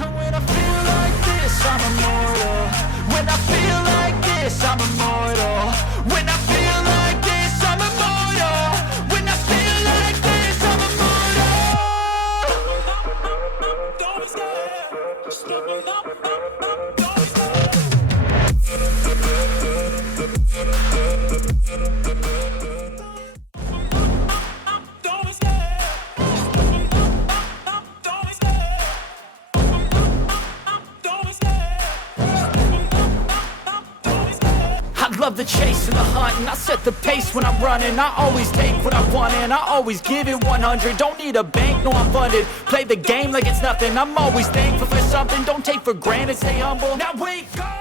And when I feel like this, I'm immortal. When I feel like this, I'm immortal. When I feel like this, I'm immortal. When I feel like this, I'm immortal. Don't be scared. Just open up, don't be scared. Love the chase and the hunt, and I set the pace when I'm running. I always take what I want and I always give it 100. Don't need a bank, no I'm funded. Play the game like it's nothing. I'm always thankful for something. Don't take for granted, stay humble. Now wake up!